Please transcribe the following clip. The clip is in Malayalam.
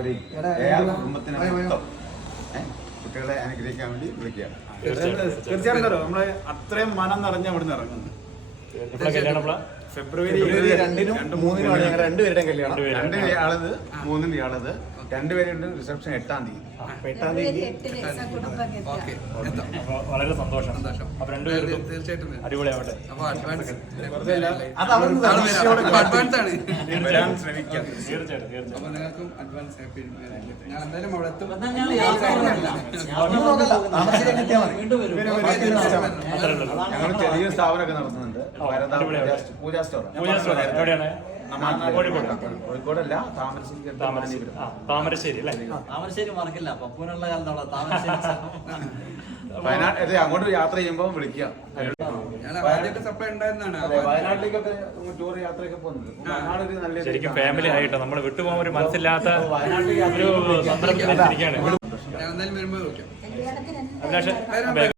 കുടുംബത്തിനെ മൊത്തം കുട്ടികളെ അനുഗ്രഹിക്കാൻ വേണ്ടി വിളിക്കുകയാണ്. തീർച്ചയായിട്ടും നമ്മള് അത്രയും മനം നിറഞ്ഞ അവിടെ ഇറങ്ങുന്നു. ഫെബ്രുവരി 2-നും 3-നുമാണ് ഞങ്ങൾ രണ്ടുപേരുടെയും കല്യാണം. 2 ആളത് 3-ന് ഇയാളത്. 2 പേരുണ്ട്. റിസപ്ഷൻ 8-ാം തീയതി. 8-ാം തീയതി. വളരെ സന്തോഷം. അപ്പൊ രണ്ടുപേരും തീർച്ചയായിട്ടും അടിപൊളിയാവട്ടെ. വരാൻ ശ്രമിക്കാം. തീർച്ചയായിട്ടും. അപ്പൊ നിങ്ങൾക്കും അഡ്വാൻസ് ഹാപ്പി. ഞാൻ എന്തായാലും അവിടെ എത്തും. ഞങ്ങൾ ചെറിയൊരു സ്ഥാപനമൊക്കെ നടത്തുന്നുണ്ട്. പൂജാ സ്റ്റോർ. കോഴിക്കോടല്ല, താമരശ്ശേരി അല്ലേ? താമരശ്ശേരി മറക്കില്ല. പപ്പൂനുള്ള കാലത്തോളം താമരശ്ശേരി. വയനാട്ടിൽ അങ്ങോട്ട് യാത്ര ചെയ്യുമ്പോൾ വിളിക്കാം. ഞാൻ ആദ്യമൊക്കെ സപ്ലൈ ഉണ്ടായിരുന്നാണ്. വയനാട്ടിലേക്കൊക്കെ ടൂർ യാത്രയൊക്കെ പോകുന്നുണ്ട്. വയനാട് ഒരു നല്ല ശരിക്കും ഫാമിലി ആയിട്ടോ നമ്മൾ വിട്ടുപോകാൻ ഒരു മനസ്സില്ലാത്ത ഒരു സന്ദർഭത്തിലിരിക്കുകയാണ്. ഞാൻ എന്തായാലും വരുമ്പോൾ വിളിക്കാം. അഭിലാഷ്